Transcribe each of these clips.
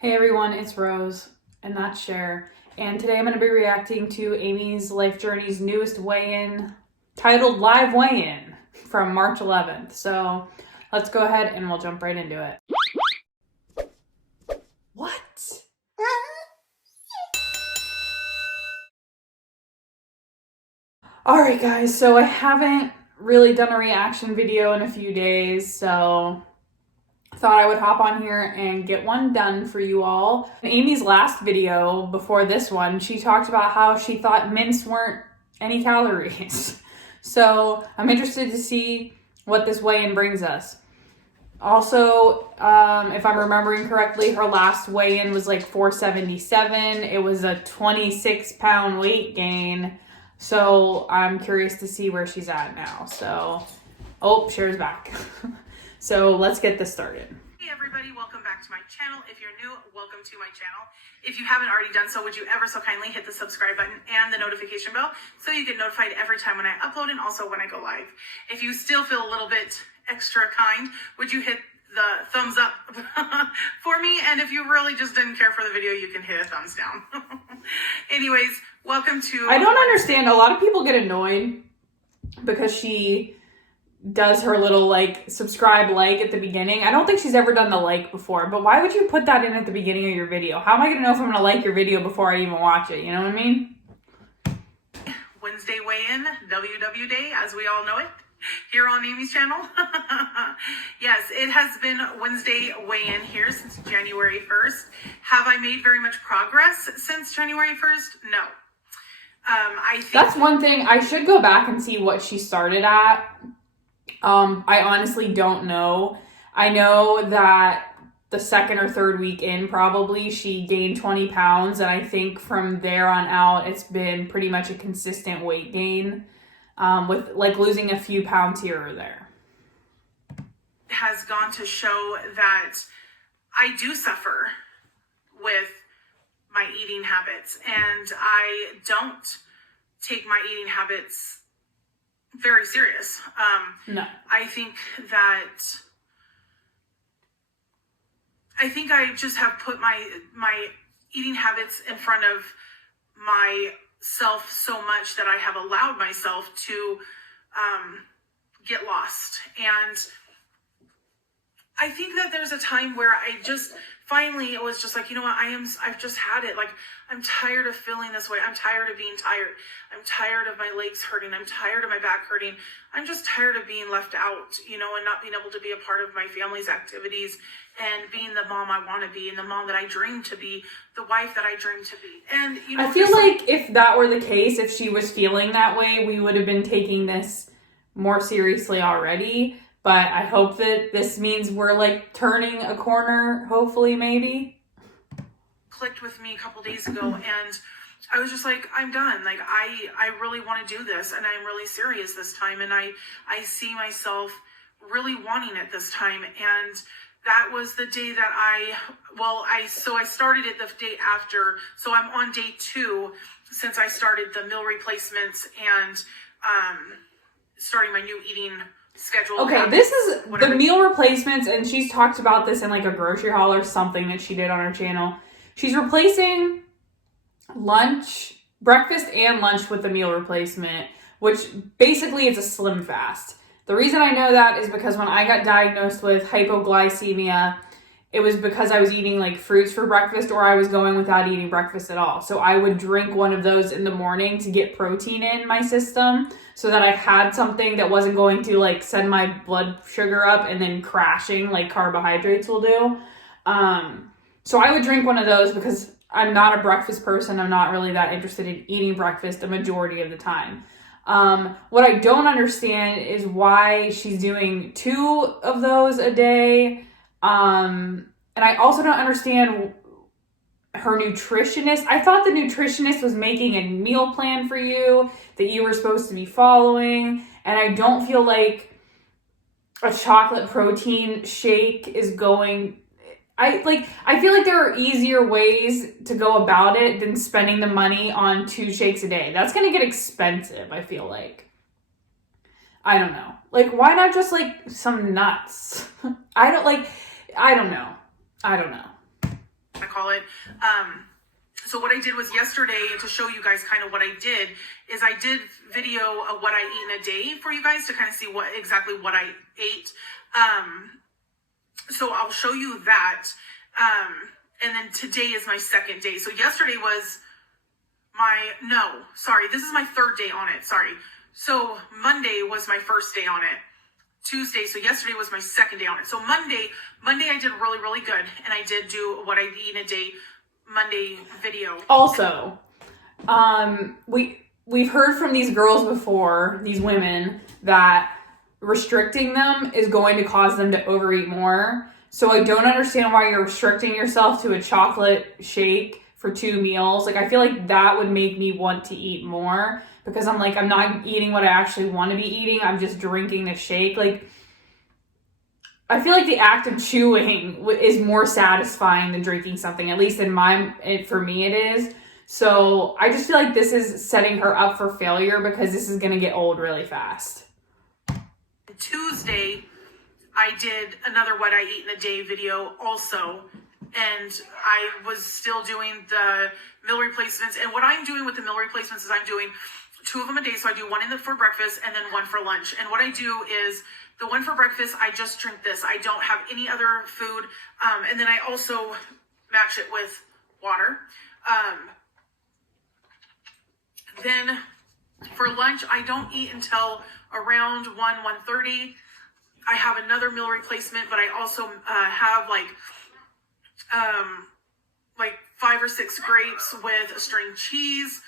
Hey everyone, it's Rose, and that's Cher. And today I'm going to be reacting to Amy's Life Journey's newest weigh-in, titled Live Weigh-In, from March 11th. So let's go ahead and we'll jump right into it. What? Alright guys, so I haven't really done a reaction video in a few days, so thought I would hop on here and get one done for you all. In Amy's last video before this one, she talked about how she thought mints weren't any calories. So I'm interested to see what this weigh-in brings us. Also, if I'm remembering correctly, her last weigh-in was like 477. It was a 26-pound weight gain. So I'm curious to see where she's at now. So, oh, Cher's back. So let's get this started. Hey everybody, welcome back to my channel. If you're new, welcome to my channel. If you haven't already done so, would you ever so kindly hit the subscribe button and the notification bell so you get notified every time when I upload and also when I go live. If you still feel a little bit extra kind, would you hit the thumbs up for me? And if you really just didn't care for the video, you can hit a thumbs down. Anyways, welcome to... I don't understand. A lot of people get annoyed because she does her little subscribe like at the beginning. I don't think she's ever done the like before, but why would you put that in at the beginning of your video? How am I going to know if I'm going to like your video before I even watch it? You know what I mean? Wednesday weigh-in, WW Day, as we all know it, here on Amy's channel. Yes, it has been Wednesday weigh-in here since January 1st. Have I made very much progress since January 1st? No. I think that's one thing. I should go back and see what she started at. I honestly don't know. I know that the second or third week in, probably, she gained 20 pounds. And I think from there on out, it's been pretty much a consistent weight gain, with losing a few pounds here or there. Has gone to show that I do suffer with my eating habits, and I don't take my eating habits very serious. No. I think I just have put my eating habits in front of myself so much that I have allowed myself to get lost. And I think that there's a time where I just finally, it was just like, you know what, I've just had it. Like, I'm tired of feeling this way. I'm tired of being tired. I'm tired of my legs hurting. I'm tired of my back hurting. I'm just tired of being left out, and not being able to be a part of my family's activities and being the mom I want to be and the mom that I dream to be, the wife that I dream to be. And, I feel like if that were the case, if she was feeling that way, we would have been taking this more seriously already. But I hope that this means we're turning a corner, hopefully, maybe. Clicked with me a couple days ago, and I was just like, I'm done. Like, I really want to do this, and I'm really serious this time, and I see myself really wanting it this time. And that was the day that I started it the day after. So I'm on day 2 since I started the meal replacements and starting my new eating schedule. Okay, this is the meal replacements, and she's talked about this in a grocery haul or something that she did on her channel. She's replacing breakfast and lunch with the meal replacement, which basically is a slim fast. The reason I know that is because when I got diagnosed with hypoglycemia, it was because I was eating fruits for breakfast, or I was going without eating breakfast at all. So I would drink one of those in the morning to get protein in my system so that I had something that wasn't going to send my blood sugar up and then crashing like carbohydrates will do. So I would drink one of those because I'm not a breakfast person. I'm not really that interested in eating breakfast the majority of the time. What I don't understand is why she's doing 2 of those a day. And I also don't understand her nutritionist. I thought the nutritionist was making a meal plan for you that you were supposed to be following. And I don't feel like a chocolate protein shake is going... I feel like there are easier ways to go about it than spending the money on 2 shakes a day. That's going to get expensive, I feel like. I don't know. Why not just some nuts? I don't know. call it. So what I did was yesterday, to show you guys kind of what I did, is I did video of what I eat in a day for you guys to kind of see exactly what I ate. So I'll show you that. And then today is my second day. So yesterday was this is my third day on it. Sorry. So Monday was my first day on it. Tuesday, so yesterday was my second day on it. So Monday I did really, really good. And I did do what I eat in a day Monday video. Also, we've heard from these girls before, these women, that restricting them is going to cause them to overeat more. So I don't understand why you're restricting yourself to a chocolate shake for 2 meals. Like, I feel like that would make me want to eat more, because I'm like, I'm not eating what I actually want to be eating. I'm just drinking the shake. Like, I feel like the act of chewing is more satisfying than drinking something. At least for me it is. So I just feel like this is setting her up for failure, because this is going to get old really fast. Tuesday, I did another what I eat in a day video also. And I was still doing the meal replacements. And what I'm doing with the meal replacements is I'm doing 2 of them a day. So I do one for breakfast and then one for lunch. And what I do is the one for breakfast, I just drink this. I don't have any other food. And then I also match it with water. Then for lunch, I don't eat until around 1:30. I have another meal replacement, but I also have like 5 or 6 grapes with a string cheese,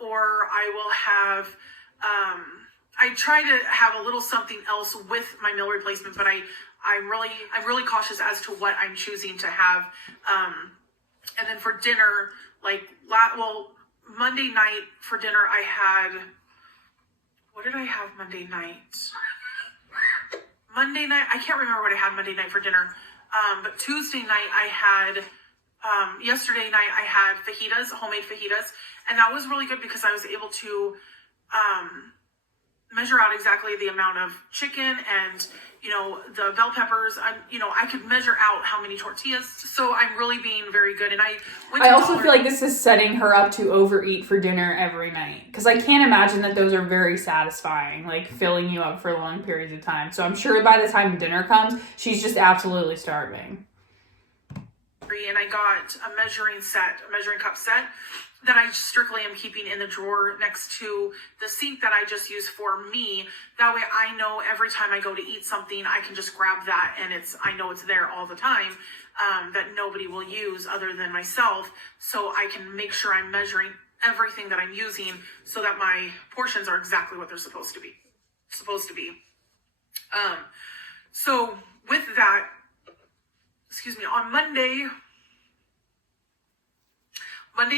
or I will have, I try to have a little something else with my meal replacement, but I'm really cautious as to what I'm choosing to have. And then for dinner, Monday night for dinner, I had, what did I have Monday night? Monday night, I can't remember what I had Monday night for dinner. But Tuesday night I had, yesterday night I had fajitas, homemade fajitas. And that was really good because I was able to, measure out exactly the amount of chicken and, the bell peppers. I could measure out how many tortillas. So I'm really being very good. And I also feel like this is setting her up to overeat for dinner every night, because I can't imagine that those are very satisfying, like filling you up for long periods of time. So I'm sure by the time dinner comes, she's just absolutely starving. And I got a measuring cup set that I strictly am keeping in the drawer next to the sink that I just use for me. That way I know every time I go to eat something, I can just grab that, and I know it's there all the time, that nobody will use other than myself. So I can make sure I'm measuring everything that I'm using so that my portions are exactly what they're supposed to be. So with that, on Monday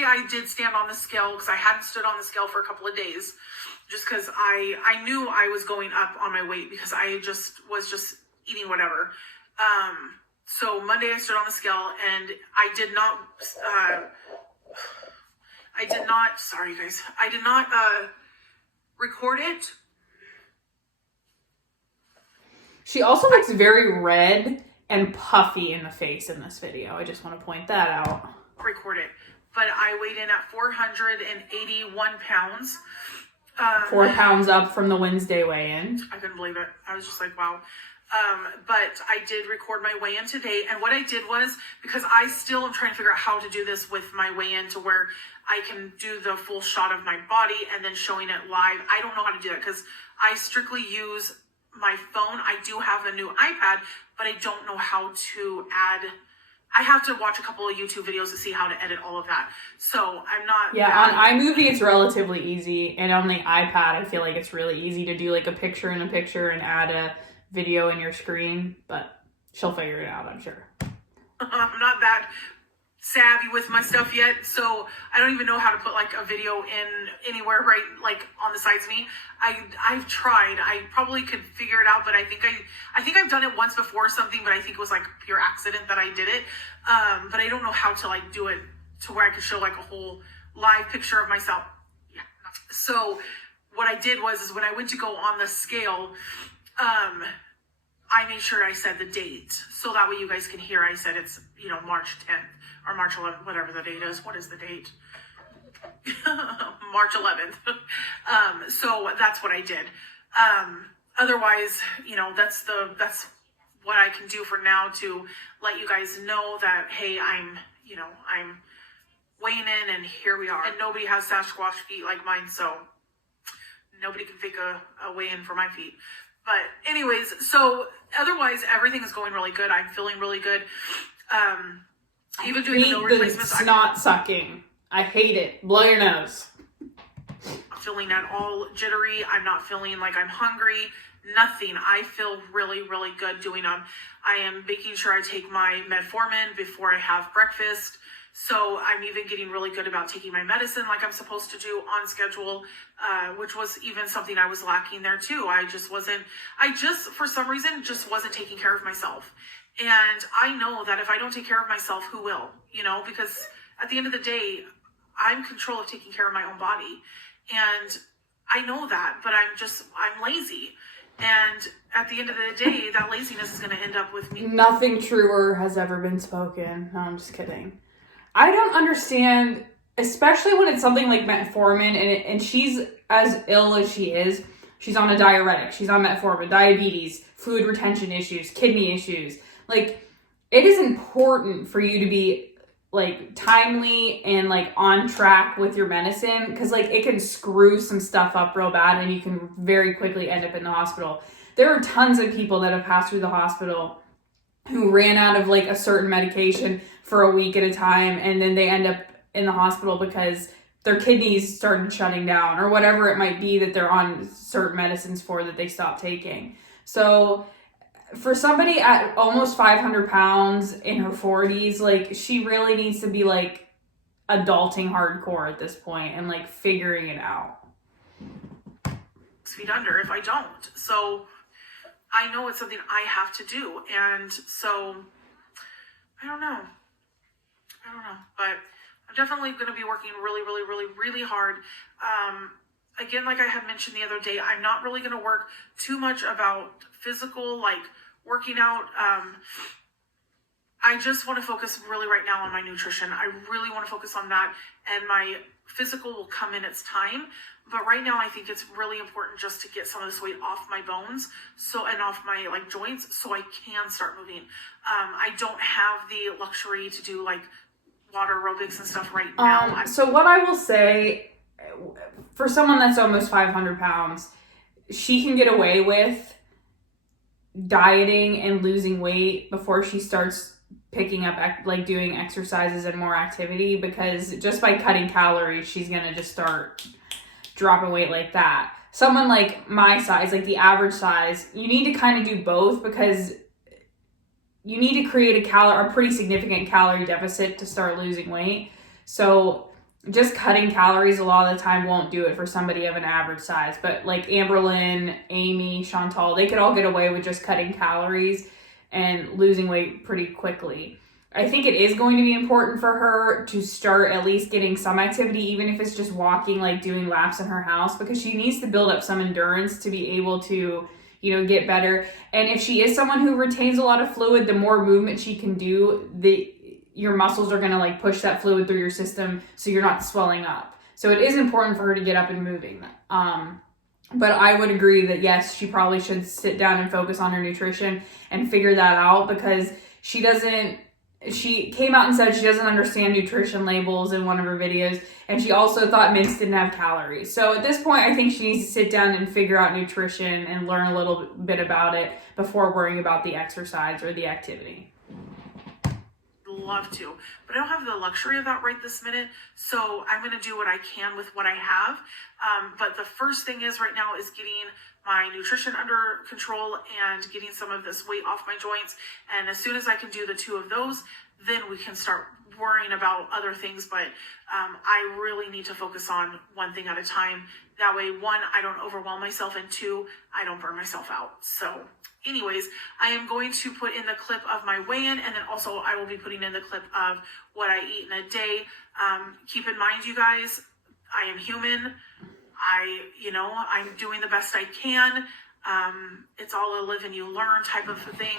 I did stand on the scale, because I hadn't stood on the scale for a couple of days, just because I knew I was going up on my weight, because I was just eating whatever. So Monday I stood on the scale, and I did not record it. She also looks very red and puffy in the face in this video. I just want to point that out. Record it. But I weighed in at 481 pounds. 4 pounds up from the Wednesday weigh-in. I couldn't believe it. I was just like, wow. But I did record my weigh-in today. And what I did was, because I still am trying to figure out how to do this with my weigh-in to where I can do the full shot of my body and then showing it live. I don't know how to do that, because I strictly use my phone. I do have a new iPad, but I don't know how to add. I have to watch a couple of YouTube videos to see how to edit all of that. So I'm not. Yeah, on iMovie it's relatively easy, and on the iPad I feel like it's really easy to do like a picture in a picture and add a video in your screen. But she'll figure it out, I'm sure. I'm not that savvy with my stuff yet, so I don't even know how to put like a video in anywhere right like on the sides of me. I've tried. I probably could figure it out, but I think I've done it once before or something, but I think it was like pure accident that I did it. But I don't know how to like do it to where I could show like a whole live picture of myself. Yeah. So what I did was when I went to go on the scale, I made sure I said the date so that way you guys can hear. I said it's, March 10th or March 11th, whatever the date is. What is the date? March 11th. So that's what I did. Otherwise, that's what I can do for now to let you guys know that, hey, I'm weighing in and here we are. And nobody has Sasquatch feet like mine, so nobody can fake a weigh-in for my feet. But anyways, so otherwise everything is going really good. I'm feeling really good. Even doing the meal replacements. Snot sucking. I hate it. Blow your nose. I'm feeling at all jittery. I'm not feeling like I'm hungry. Nothing. I feel really, really good doing them. I am making sure I take my metformin before I have breakfast. So I'm even getting really good about taking my medicine like I'm supposed to do on schedule, which was even something I was lacking there too. For some reason, just wasn't taking care of myself. And I know that if I don't take care of myself, who will? Because at the end of the day, I'm in control of taking care of my own body. And I know that, but I'm lazy. And at the end of the day, that laziness is going to end up with me. Nothing truer has ever been spoken. No, I'm just kidding. I don't understand, especially when it's something like metformin, and she's as ill as she is. She's on a diuretic. She's on metformin, diabetes, fluid retention issues, kidney issues. Like, it is important for you to be, like, timely and, like, on track with your medicine, because, like, it can screw some stuff up real bad, and you can very quickly end up in the hospital. There are tons of people that have passed through the hospital who ran out of, like, a certain medication for a week at a time, and then they end up in the hospital because their kidneys started shutting down, or whatever it might be that they're on certain medicines for that they stopped taking. So for somebody at almost 500 pounds in her 40s, like, she really needs to be, like, adulting hardcore at this point and, like, figuring it out. 6 feet under if I don't. So I know it's something I have to do. And so I don't know. But I'm definitely going to be working really, really, really, really hard. Again, like I had mentioned the other day, I'm not really going to work too much about physical, like working out. I just want to focus really right now on my nutrition. I really want to focus on that, and my physical will come in its time. But right now, I think it's really important just to get some of this weight off my bones, and off my like joints, so I can start moving. I don't have the luxury to do like water aerobics and stuff right now. So what I will say, for someone that's almost 500 pounds, she can get away with dieting and losing weight before she starts picking up, like, doing exercises and more activity, because just by cutting calories, she's going to just start dropping weight like that. Someone like my size, like the average size, you need to kind of do both, because you need to create a pretty significant calorie deficit to start losing weight. So just cutting calories a lot of the time won't do it for somebody of an average size. But like Amberlynn, Amy, Chantal, they could all get away with just cutting calories and losing weight pretty quickly. I think it is going to be important for her to start at least getting some activity, even if it's just walking, like doing laps in her house, because she needs to build up some endurance to be able to, get better. And if she is someone who retains a lot of fluid, the more movement she can do, your muscles are going to like push that fluid through your system, so you're not swelling up. So it is important for her to get up and moving. But I would agree that yes, she probably should sit down and focus on her nutrition and figure that out, because she came out and said she doesn't understand nutrition labels in one of her videos, and she also thought mints didn't have calories. So at this point, I think she needs to sit down and figure out nutrition and learn a little bit about it before worrying about the exercise or the activity. Love to, but I don't have the luxury of that right this minute, so I'm going to do what I can with what I have. But the first thing is right now is getting my nutrition under control and getting some of this weight off my joints. And as soon as I can do the two of those, then we can start worrying about other things. But I really need to focus on one thing at a time. That way, one, I don't overwhelm myself, and two, I don't burn myself out. So anyways, I am going to put in the clip of my weigh-in, and then also I will be putting in the clip of what I eat in a day. Keep in mind, you guys, I am human. I'm doing the best I can. It's all a live and you learn type of thing.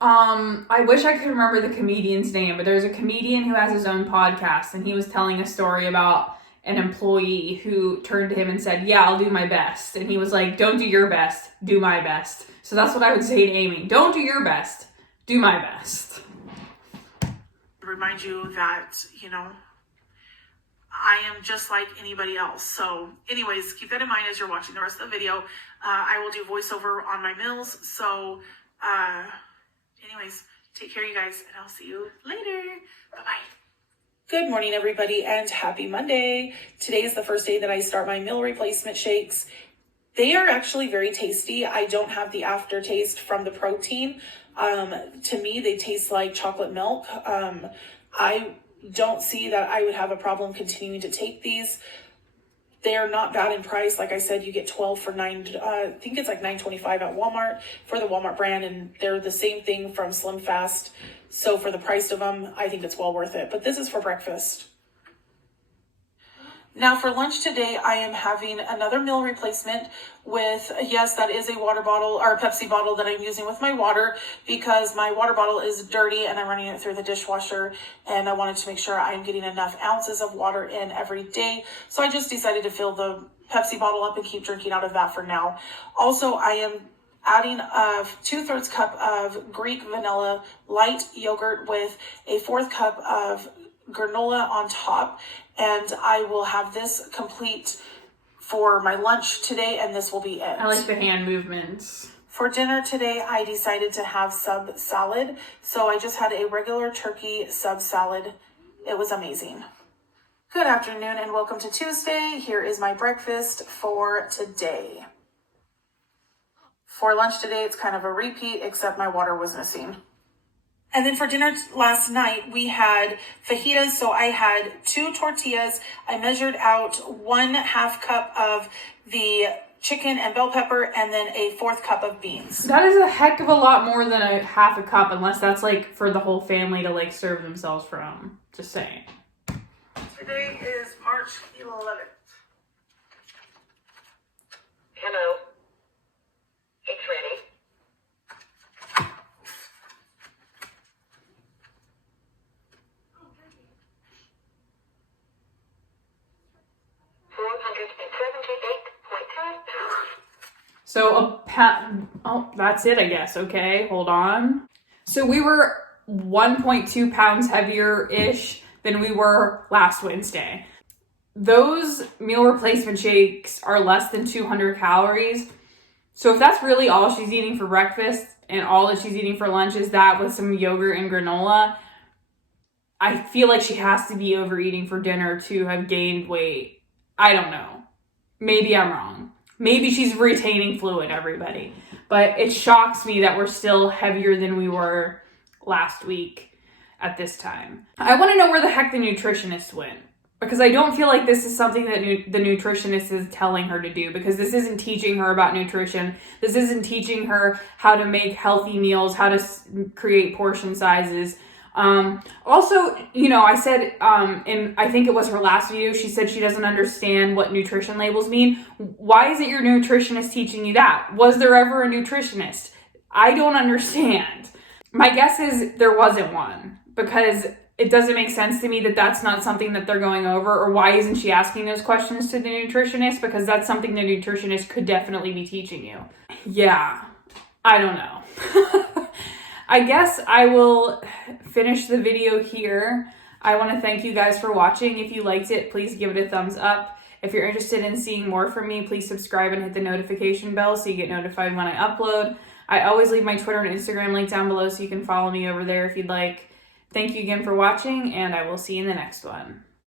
I wish I could remember the comedian's name, but there's a comedian who has his own podcast, and he was telling a story about an employee who turned to him and said, "Yeah, I'll do my best." And he was like, "Don't do your best, do my best." So that's what I would say to Amy. Don't do your best, do my best. Remind you that, I am just like anybody else. So anyways, keep that in mind as you're watching the rest of the video. I will do voiceover on my meals. So anyways, take care, you guys, and I'll see you later. Bye-bye. Good morning, everybody, and happy Monday. Today is the first day that I start my meal replacement shakes. They are actually very tasty. I don't have the aftertaste from the protein. To me, they taste like chocolate milk. I don't see that I would have a problem continuing to take these. They are not bad in price. Like I said, you get 12 for I think it's like $9.25 at Walmart for the Walmart brand, and they're the same thing from Slim Fast. So for the price of them, I think it's well worth it. But this is for breakfast. Now for lunch today, I am having another meal replacement with, yes, that is a water bottle or a Pepsi bottle that I'm using with my water because my water bottle is dirty and I'm running it through the dishwasher, and I wanted to make sure I'm getting enough ounces of water in every day. So I just decided to fill the Pepsi bottle up and keep drinking out of that for now. Also, I am adding a 2/3 cup of Greek vanilla light yogurt with a 1/4 cup of granola on top, and I will have this complete for my lunch today, and this will be it. I like the hand movements. For dinner today, I decided to have sub salad, so I just had a regular turkey sub salad. It was amazing. Good afternoon and welcome to Tuesday. Here is my breakfast for today. For lunch today, it's kind of a repeat, except my water was missing. And then for dinner last night, we had fajitas. So I had 2 tortillas. I measured out 1/2 cup of the chicken and bell pepper, and then a 1/4 cup of beans. That is a heck of a lot more than a 1/2 cup, unless that's like for the whole family to like serve themselves from. Just saying. Today is March 11th. Hello. It's ready. So oh, that's it, I guess. Okay, hold on. So we were 1.2 pounds heavier-ish than we were last Wednesday. Those meal replacement shakes are less than 200 calories. So if that's really all she's eating for breakfast and all that she's eating for lunch is that with some yogurt and granola, I feel like she has to be overeating for dinner to have gained weight. I don't know. Maybe I'm wrong. Maybe she's retaining fluid, everybody. But it shocks me that we're still heavier than we were last week at this time. I want to know where the heck the nutritionist went. Because I don't feel like this is something that the nutritionist is telling her to do. Because this isn't teaching her about nutrition. This isn't teaching her how to make healthy meals, how to create portion sizes. Also, I said, and I think it was her last video, she said she doesn't understand what nutrition labels mean. Why isn't your nutritionist teaching you that? Was there ever a nutritionist? I don't understand. My guess is there wasn't one, because it doesn't make sense to me that that's not something that they're going over, or why isn't she asking those questions to the nutritionist? Because that's something the nutritionist could definitely be teaching you. Yeah, I don't know. I guess I will finish the video here. I want to thank you guys for watching. If you liked it, please give it a thumbs up. If you're interested in seeing more from me, please subscribe and hit the notification bell so you get notified when I upload. I always leave my Twitter and Instagram link down below so you can follow me over there if you'd like. Thank you again for watching, and I will see you in the next one.